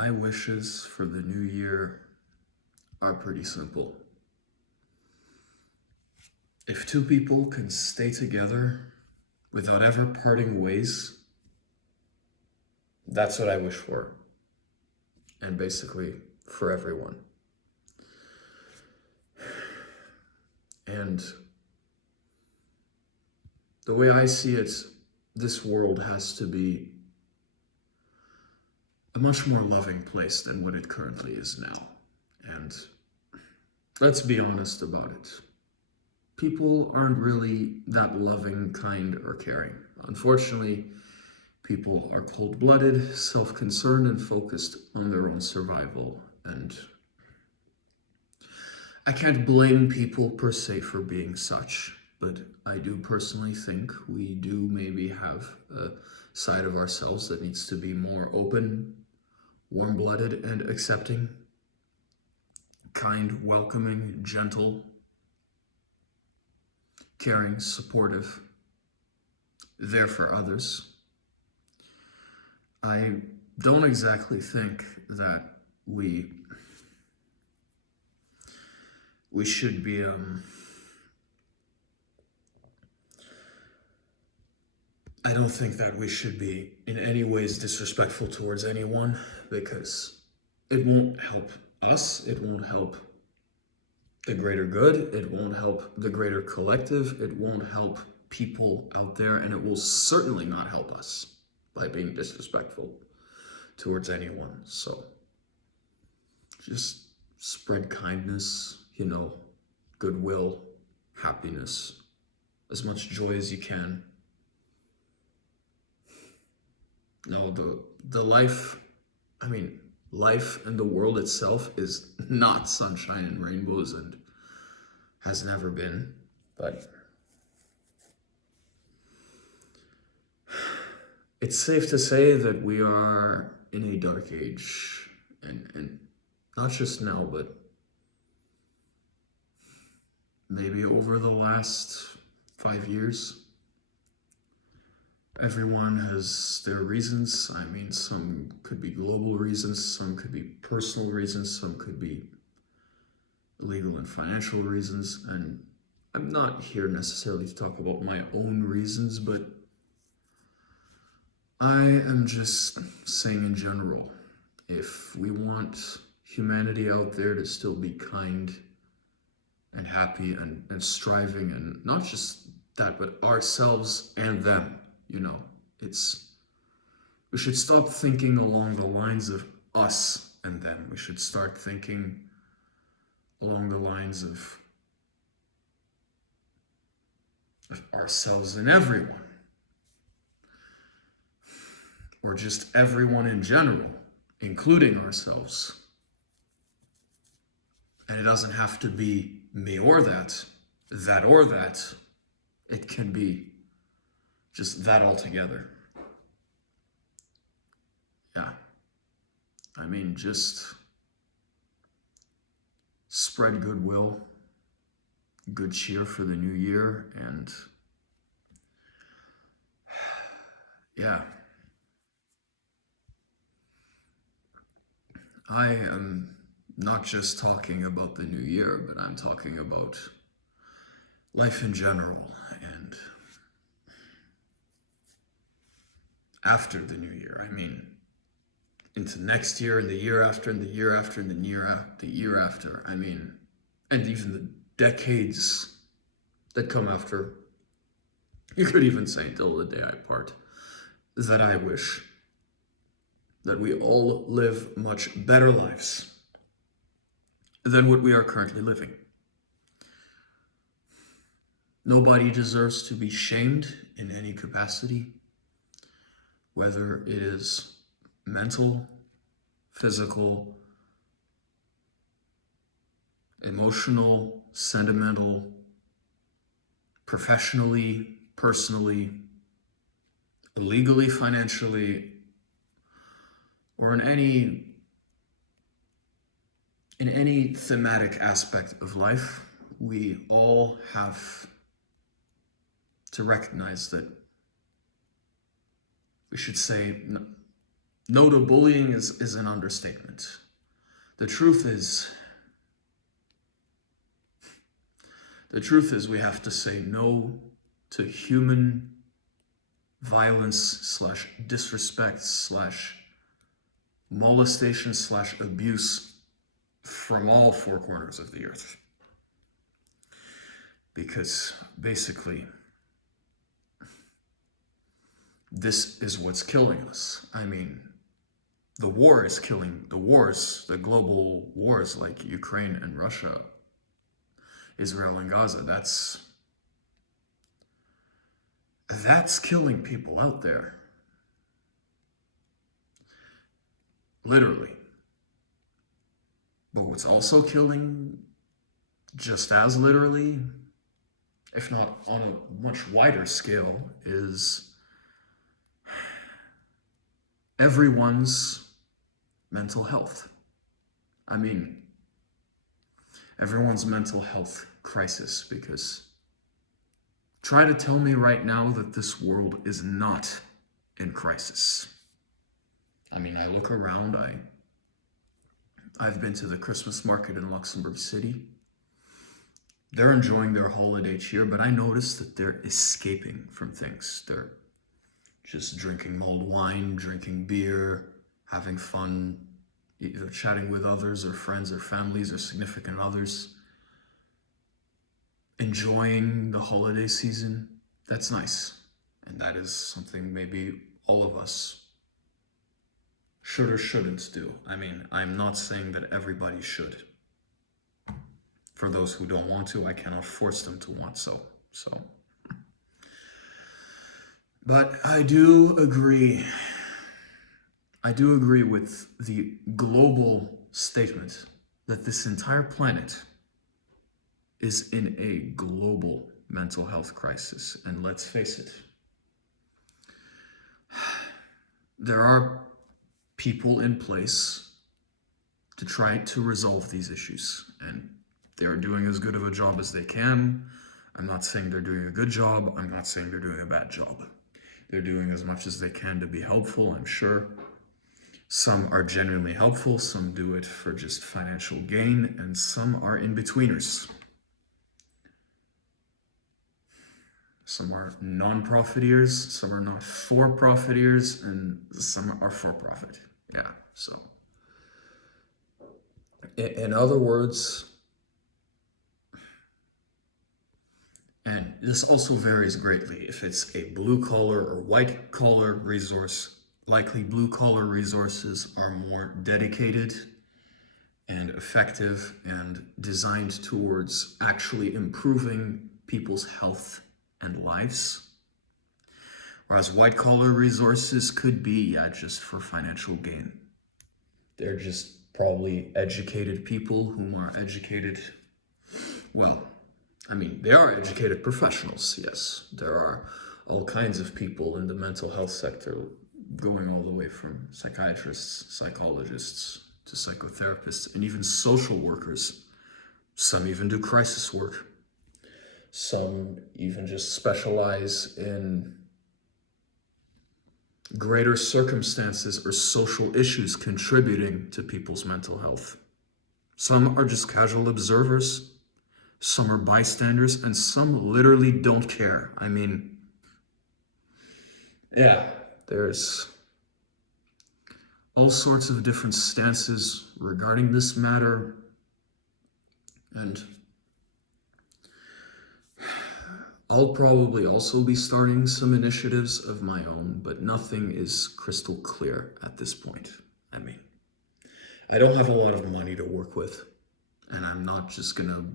My wishes for the new year are pretty simple. If two people can stay together without ever parting ways, that's what I wish for. And basically, for everyone. And the way I see it, this world has to be a much more loving place than what it currently is now. And let's be honest about it. People aren't really that loving, kind, or caring. Unfortunately, people are cold-blooded, self-concerned, and focused on their own survival. And I can't blame people per se for being such, but I do personally think we do maybe have a side of ourselves that needs to be more open, warm-blooded, and accepting, kind, welcoming, gentle, caring, supportive, there for others. I don't exactly think that we should be I don't think that we should be in any ways disrespectful towards anyone, because it won't help us, it won't help the greater good, it won't help the greater collective, it won't help people out there, and it will certainly not help us by being disrespectful towards anyone. So just spread kindness, goodwill, happiness, as much joy as you can. No, life and the world itself is not sunshine and rainbows and has never been. But it's safe to say that we are in a dark age, and not just now, but maybe over the last 5 years. Everyone has their reasons. Some could be global reasons, some could be personal reasons, some could be legal and financial reasons. And I'm not here necessarily to talk about my own reasons, but I am just saying in general, if we want humanity out there to still be kind and happy and striving, and not just that, but ourselves and them, we should stop thinking along the lines of us and them. We should start thinking along the lines of ourselves and everyone, or just everyone in general, including ourselves. And it doesn't have to be me or that or that. It can be just that altogether. Yeah. Just spread goodwill, good cheer for the new year, and yeah. I am not just talking about the new year, but I'm talking about life in general, and after the new year. Into next year, and the year after, and the year after, and the year after. And even the decades that come after. You could even say until the day I part. That I wish that we all live much better lives than what we are currently living. Nobody deserves to be shamed in any capacity, whether it is mental, physical, emotional, sentimental, professionally, personally, illegally, financially, or in any thematic aspect of life. We all have to recognize that we should say No to bullying is an understatement. The truth is, we have to say no to human violence slash disrespect slash molestation slash abuse from all four corners of the earth. Because basically, this is what's killing us. I mean, the war is killing, the global wars like Ukraine and Russia, Israel and Gaza, that's killing people out there. Literally. But what's also killing, just as literally, if not on a much wider scale, is everyone's mental health. I mean, everyone's mental health crisis, because try to tell me right now that this world is not in crisis. I mean, I look around, I've been to the Christmas market in Luxembourg City. They're enjoying their holiday cheer, but I noticed that they're escaping from things. They're just drinking mulled wine, drinking beer, having fun, either chatting with others or friends or families or significant others, enjoying the holiday season. That's nice. And that is something maybe all of us should or shouldn't do. I mean, I'm not saying that everybody should. For those who don't want to, I cannot force them to want so. But I do agree with the global statement that this entire planet is in a global mental health crisis. And let's face it, there are people in place to try to resolve these issues, and they're doing as good of a job as they can. I'm not saying they're doing a good job. I'm not saying they're doing a bad job. They're doing as much as they can to be helpful, I'm sure. Some are genuinely helpful, some do it for just financial gain, and some are in-betweeners. Some are non-profiteers, some are not for-profiteers, and some are for-profit. Yeah, so. In other words, and this also varies greatly. If it's a blue-collar or white-collar resource, likely blue-collar resources are more dedicated and effective and designed towards actually improving people's health and lives. Whereas white-collar resources could be, just for financial gain. They're just probably educated people whom are educated, well, I mean, they are educated professionals, yes. There are all kinds of people in the mental health sector, going all the way from psychiatrists, psychologists, to psychotherapists, and even social workers. Some even do crisis work. Some even just specialize in greater circumstances or social issues contributing to people's mental health. Some are just casual observers. Some are bystanders, and some literally don't care. I mean, yeah, there's all sorts of different stances regarding this matter, and I'll probably also be starting some initiatives of my own, but nothing is crystal clear at this point. I mean, I don't have a lot of money to work with, and I'm not just gonna,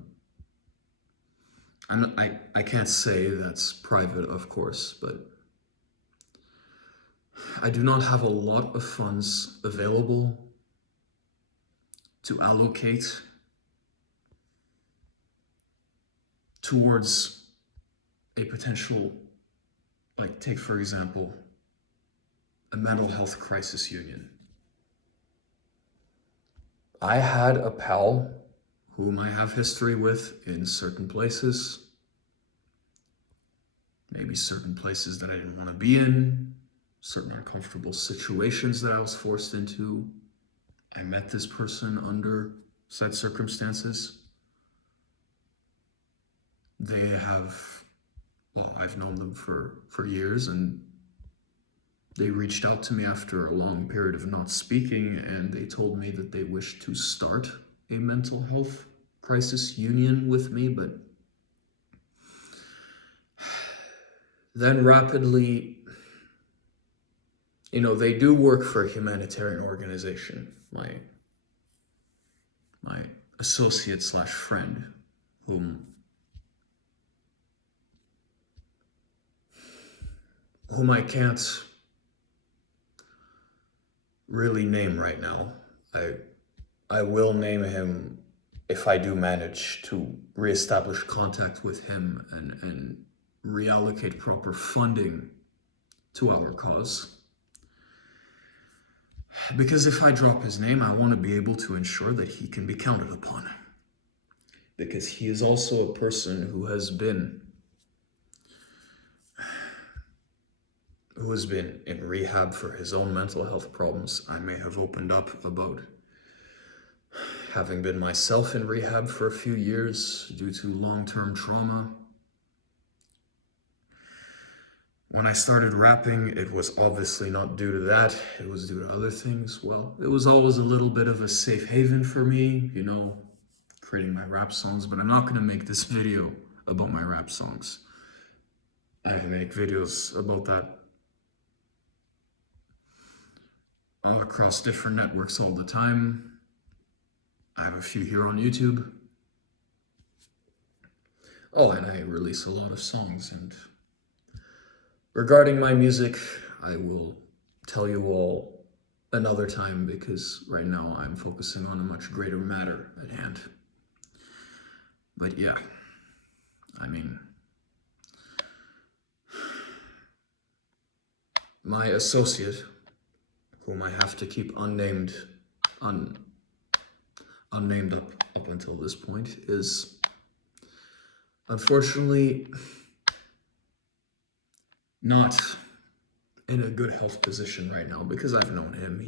I can't say that's private, of course, but I do not have a lot of funds available to allocate towards a potential, like, take for example, a mental health crisis union. I had a pal whom I have history with in certain places, maybe certain places that I didn't want to be in, certain uncomfortable situations that I was forced into. I met this person under said circumstances. They have, well, I've known them for years, and they reached out to me after a long period of not speaking, and they told me that they wish to start a mental health crisis union with me, but then rapidly, they do work for a humanitarian organization. My associate slash friend, whom I can't really name right now. I will name him if I do manage to reestablish contact with him and reallocate proper funding to our cause. Because if I drop his name, I want to be able to ensure that he can be counted upon. Because he is also a person who has been in rehab for his own mental health problems. I may have opened up about having been myself in rehab for a few years due to long-term trauma. When I started rapping, it was obviously not due to that. It was due to other things. Well, it was always a little bit of a safe haven for me, creating my rap songs, but I'm not going to make this video about my rap songs. I make videos about that all across different networks all the time. I have a few here on YouTube. Oh, and I release a lot of songs. And regarding my music, I will tell you all another time, because right now I'm focusing on a much greater matter at hand. But yeah, my associate, whom I have to keep unnamed up until this point, is unfortunately not in a good health position right now, because I've known him.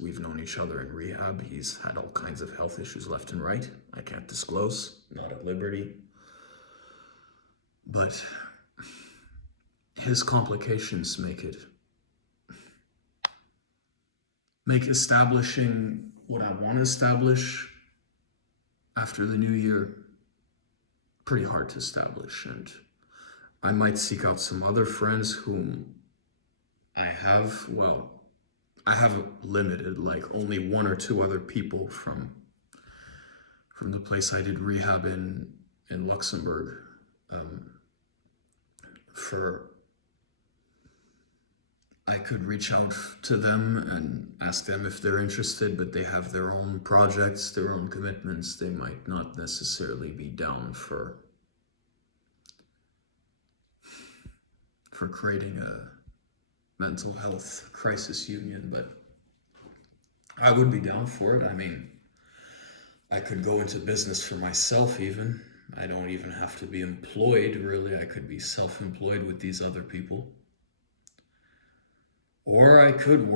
We've known each other in rehab. He's had all kinds of health issues left and right. I can't disclose, not at liberty. But his complications make establishing what I want to establish after the new year pretty hard to establish. And I might seek out some other friends whom I have limited, like only one or two other people from the place I did rehab in Luxembourg. I could reach out to them and ask them if they're interested, but they have their own projects, their own commitments. They might not necessarily be down for creating a mental health crisis union, but I would be down for it. I could go into business for myself even. I don't even have to be employed, really. I could be self-employed with these other people. Or I could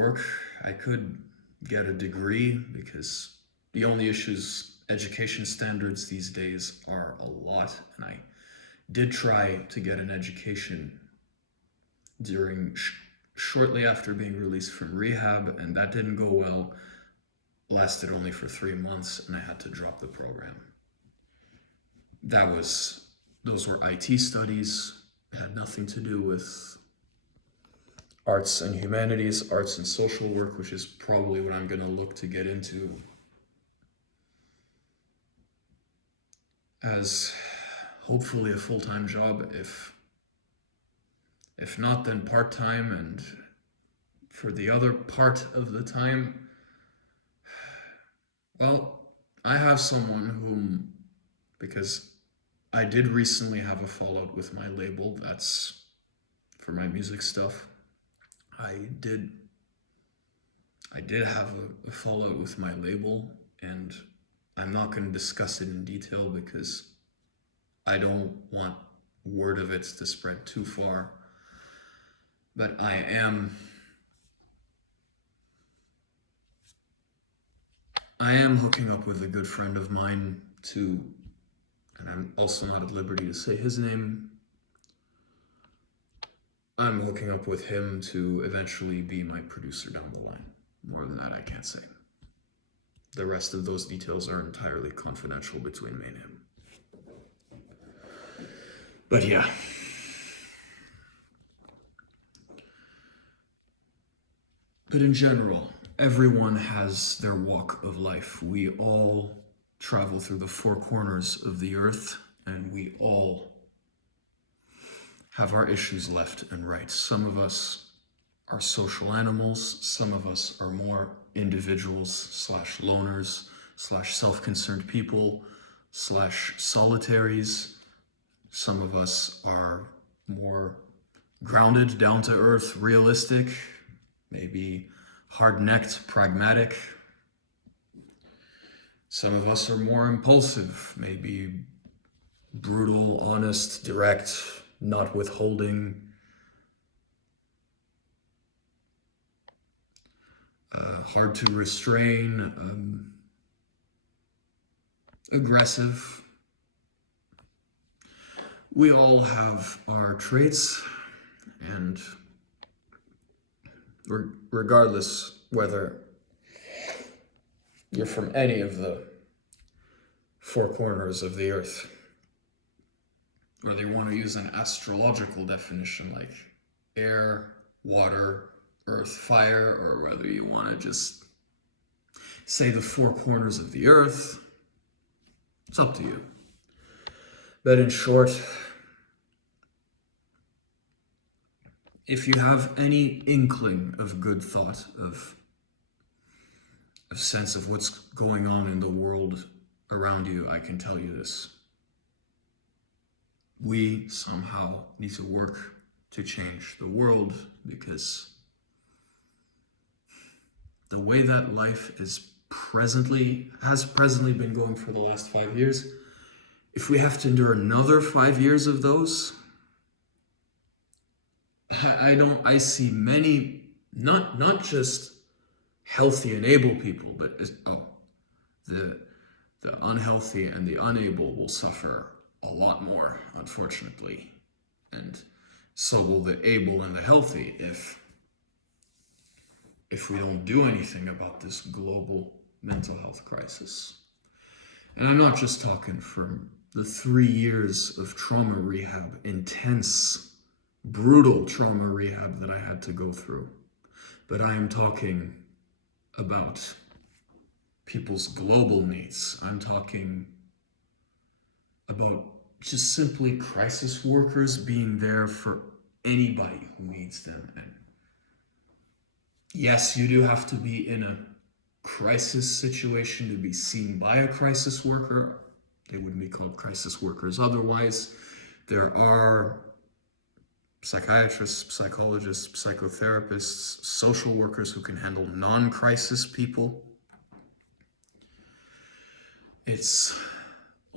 get a degree, because the only issues, education standards these days are a lot, and I did try to get an education shortly after being released from rehab, and that didn't go well. Lasted only for 3 months, and I had to drop the program. Those were IT studies. It had nothing to do with arts and humanities, arts and social work, which is probably what I'm going to look to get into as hopefully a full-time job. If not, then part-time, and for the other part of the time, well, I have someone because I did recently have a fallout with my label, that's for my music stuff. I did have a fallout with my label, and I'm not going to discuss it in detail because I don't want word of it to spread too far. But I am I am hooking up with a good friend of mine to, and I'm also not at liberty to say his name. I'm hooking up with him to eventually be my producer down the line. More than that, I can't say. The rest of those details are entirely confidential between me and him. But yeah. But in general, everyone has their walk of life. We all travel through the four corners of the earth, and we all have our issues left and right. Some of us are social animals. Some of us are more individuals slash loners slash self-concerned people slash solitaries. Some of us are more grounded, down to earth, realistic, maybe hard-necked, pragmatic. Some of us are more impulsive, maybe brutal, honest, direct, not withholding, hard to restrain, aggressive. We all have our traits, and regardless whether you're from any of the four corners of the earth, or they want to use an astrological definition like air, water, earth, fire, or whether you want to just say the four corners of the earth, it's up to you. But in short, if you have any inkling of good thought, of sense of what's going on in the world around you, I can tell you this. We somehow need to work to change the world, because the way that life has presently been going for the last 5 years, if we have to endure another 5 years of those, I see many, not just healthy and able people, but the unhealthy and the unable will suffer a lot more, unfortunately. And so will the able and the healthy if we don't do anything about this global mental health crisis. And I'm not just talking from the 3 years of trauma rehab, intense, brutal trauma rehab that I had to go through, but I am talking about people's global needs. I'm talking about just simply crisis workers being there for anybody who needs them. And yes, you do have to be in a crisis situation to be seen by a crisis worker. They wouldn't be called crisis workers otherwise. There are psychiatrists, psychologists, psychotherapists, social workers who can handle non-crisis people. It's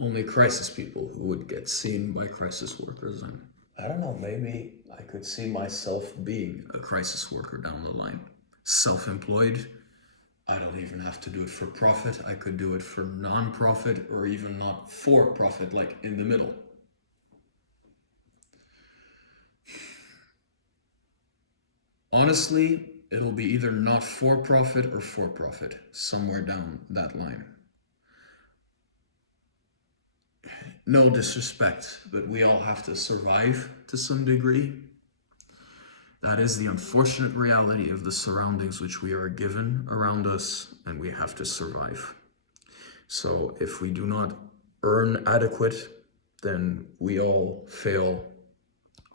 only crisis people who would get seen by crisis workers. And I don't know, maybe I could see myself being a crisis worker down the line. Self-employed. I don't even have to do it for profit. I could do it for non-profit, or even not for profit, like in the middle. Honestly, it'll be either not for profit or for profit, somewhere down that line. No disrespect, but we all have to survive to some degree. That is the unfortunate reality of the surroundings which we are given around us, and we have to survive. So if we do not earn adequate, then we all fail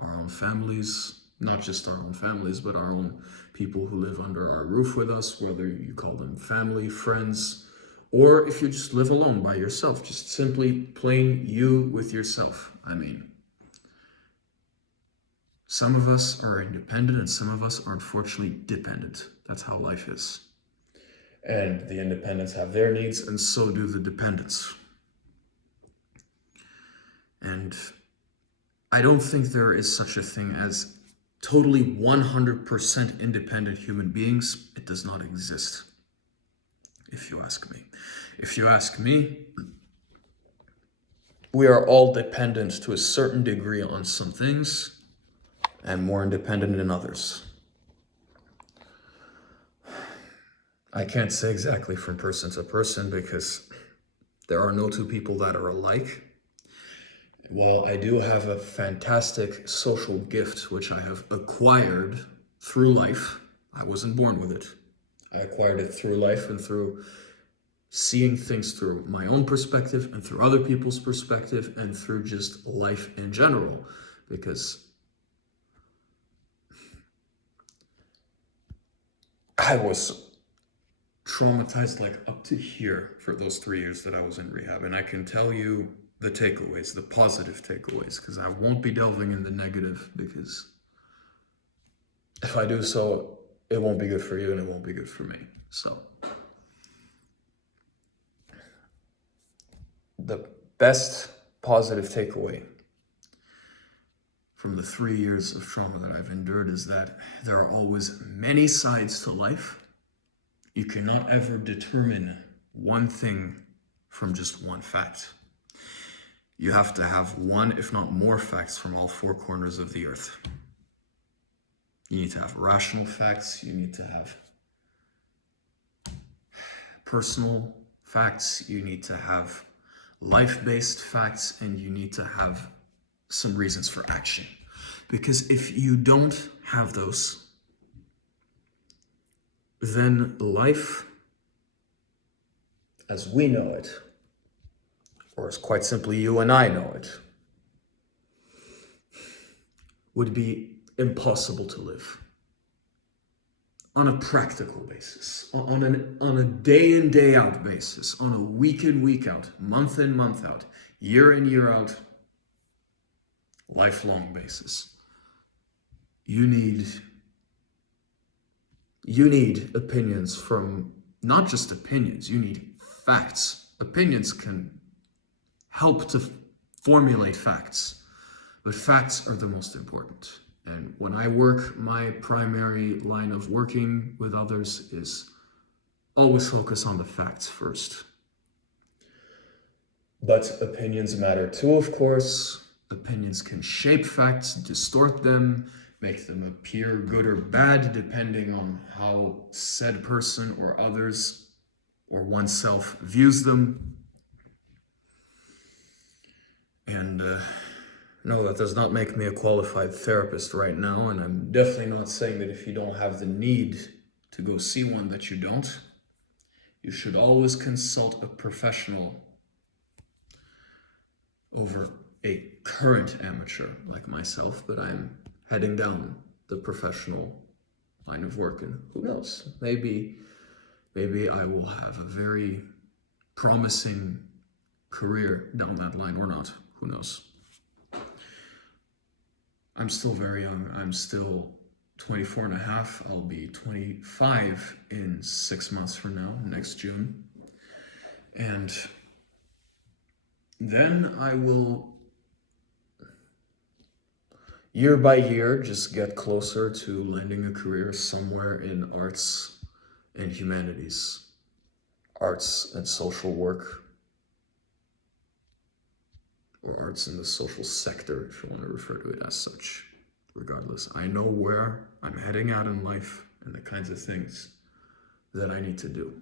our own families, not just our own families, but our own people who live under our roof with us, whether you call them family, friends, or if you just live alone by yourself, just simply plain you with yourself. I mean, some of us are independent and some of us are unfortunately dependent. That's how life is. And the independents have their needs, and so do the dependents. And I don't think there is such a thing as totally 100% independent human beings. It does not exist. if you ask me. If you ask me, we are all dependent to a certain degree on some things and more independent in others. I can't say exactly from person to person because there are no two people that are alike. While I do have a fantastic social gift, which I have acquired through life, I wasn't born with it. I acquired it through life and through seeing things through my own perspective and through other people's perspective and through just life in general. Because I was traumatized like up to here for those 3 years that I was in rehab. And I can tell you the takeaways, the positive takeaways, because I won't be delving in the negative, because if I do so, it won't be good for you and it won't be good for me. So the best positive takeaway from the 3 years of trauma that I've endured is that there are always many sides to life. You cannot ever determine one thing from just one fact. You have to have one, if not more, facts from all four corners of the earth. You need to have rational facts. You need to have personal facts. You need to have life-based facts, and you need to have some reasons for action. Because if you don't have those, then life as we know it, or as quite simply you and I know it, would be impossible to live on a practical basis, on a day in, day out basis, on a week in, week out, month in, month out, year in, year out, lifelong basis. You need opinions from, not just opinions, you need facts. Opinions can help to formulate facts, but facts are the most important. And when I work, my primary line of working with others is always focus on the facts first. But opinions matter too, of course. Opinions can shape facts, distort them, make them appear good or bad, depending on how said person or others or oneself views them. And no, that does not make me a qualified therapist right now, and I'm definitely not saying that if you don't have the need to go see one that you don't. You should always consult a professional over a current amateur like myself, but I'm heading down the professional line of work, and who knows, maybe I will have a very promising career down that line or not, who knows. I'm still very young. I'm still 24 and a half. I'll be 25 in 6 months from now, next June. And then I will, year by year, just get closer to landing a career somewhere in arts and humanities, arts and social work, or arts in the social sector, if you want to refer to it as such. Regardless, I know where I'm heading out in life and the kinds of things that I need to do.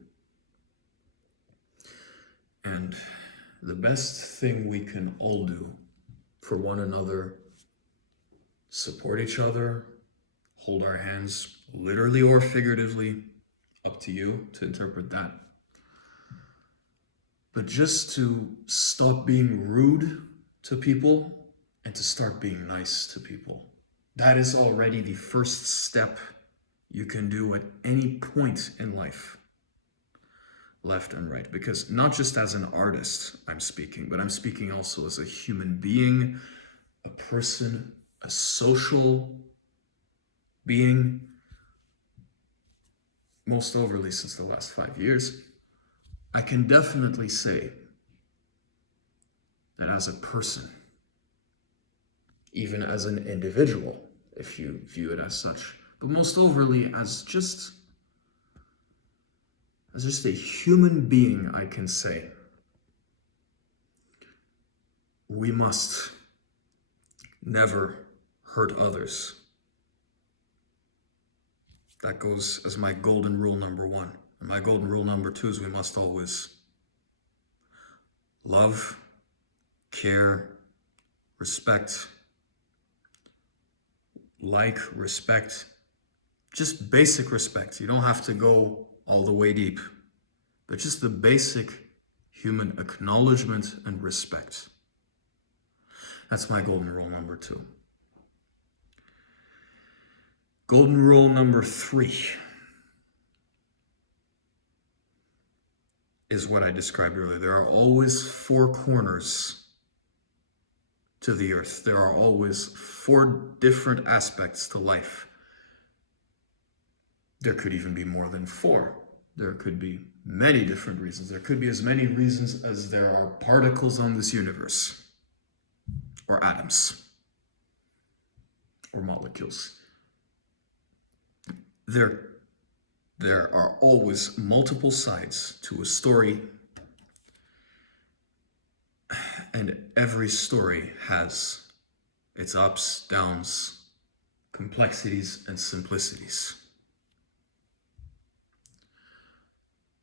And the best thing we can all do for one another, support each other, hold our hands, literally or figuratively, up to you to interpret that. But just to stop being rude to people and to start being nice to people. That is already the first step you can do at any point in life, left and right. Because not just as an artist I'm speaking, but I'm speaking also as a human being, a person, a social being, most overly since the last 5 years. I can definitely say that as a person, even as an individual, if you view it as such, but most overly as just as just a human being, I can say, we must never hurt others. That goes as my golden rule number 1. And my golden rule number 2 is we must always love, care, respect, respect, just basic respect. You don't have to go all the way deep, but just the basic human acknowledgement and respect. That's my golden rule number 2. Golden rule number 3 is what I described earlier. There are always 4 corners to the earth. There are always 4 different aspects to life. There could even be more than 4. There could be many different reasons. There could be as many reasons as there are particles on this universe, or atoms, or molecules. There are always multiple sides to a story, and every story has its ups, downs, complexities, and simplicities.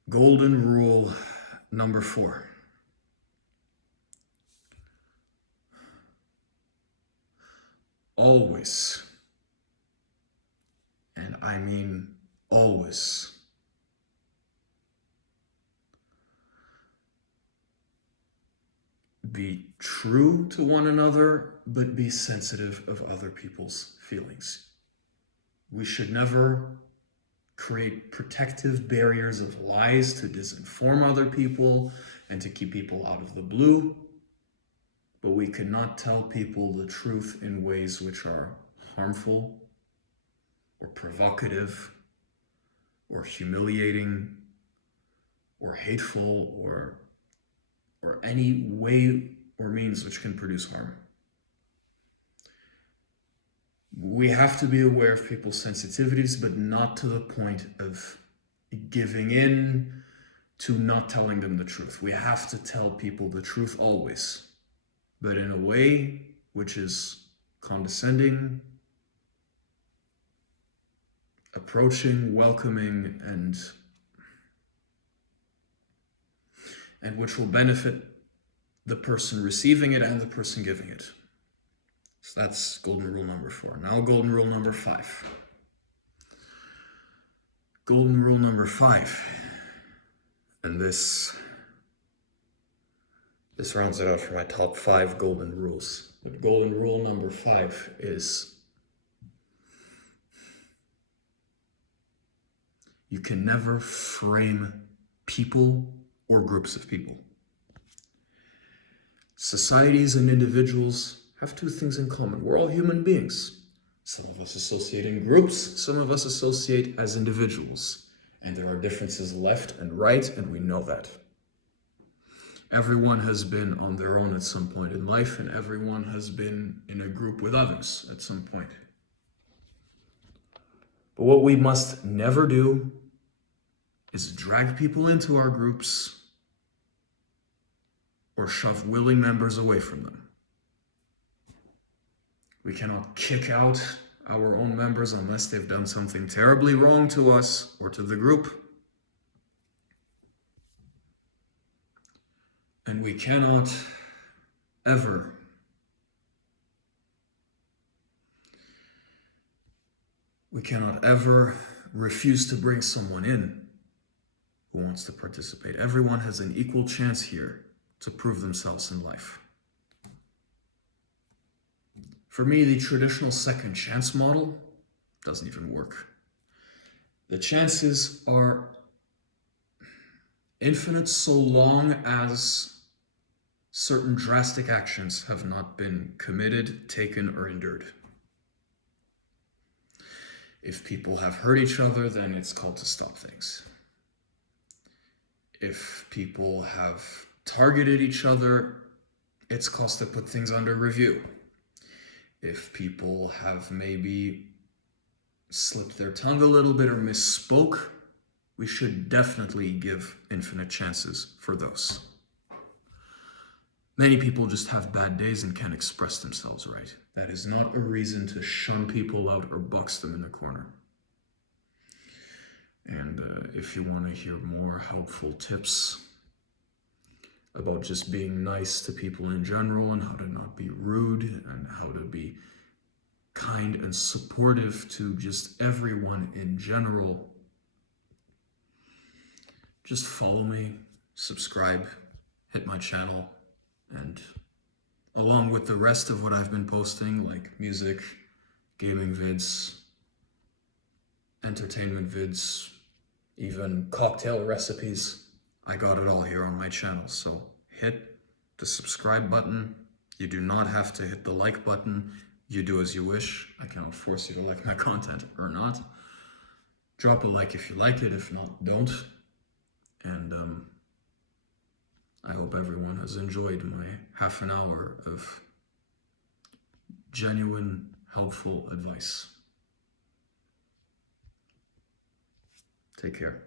Golden rule number 4. Always, and I mean always, be true to one another, but be sensitive of other people's feelings. We should never create protective barriers of lies to disinform other people and to keep people out of the blue. But we cannot tell people the truth in ways which are harmful or provocative or humiliating or hateful or any way or means which can produce harm. We have to be aware of people's sensitivities, but not to the point of giving in to not telling them the truth. We have to tell people the truth always, but in a way which is condescending, approaching, welcoming, and which will benefit the person receiving it and the person giving it. So that's golden rule number 4. Now golden rule number 5. Golden rule number 5. And this rounds it out for my top 5 golden rules. But golden rule number 5 is you can never frame people or groups of people. Societies and individuals have 2 things in common. We're all human beings. Some of us associate in groups, some of us associate as individuals. And there are differences left and right, and we know that. Everyone has been on their own at some point in life, and everyone has been in a group with others at some point. But what we must never do is drag people into our groups or shove willing members away from them. We cannot kick out our own members unless they've done something terribly wrong to us or to the group. And we cannot ever refuse to bring someone in who wants to participate. Everyone has an equal chance here to prove themselves in life. For me, the traditional second chance model doesn't even work. The chances are infinite so long as certain drastic actions have not been committed, taken, or endured. If people have hurt each other, then it's called to stop things. If people have targeted each other, it's called to put things under review. If people have maybe slipped their tongue a little bit or misspoke, we should definitely give infinite chances for those. Many people just have bad days and can't express themselves right. That is not a reason to shun people out or box them in a corner. And if you want to hear more helpful tips about just being nice to people in general and how to not be rude and how to be kind and supportive to just everyone in general, just follow me, subscribe, hit my channel, and along with the rest of what I've been posting, like music, gaming vids, entertainment vids, even cocktail recipes, I got it all here on my channel. So hit the subscribe button. You do not have to hit the like button. You do as you wish. I cannot force you to like my content or not. Drop a like if you like it. If not, don't. And I hope everyone has enjoyed my half an hour of genuine, helpful advice. Take care.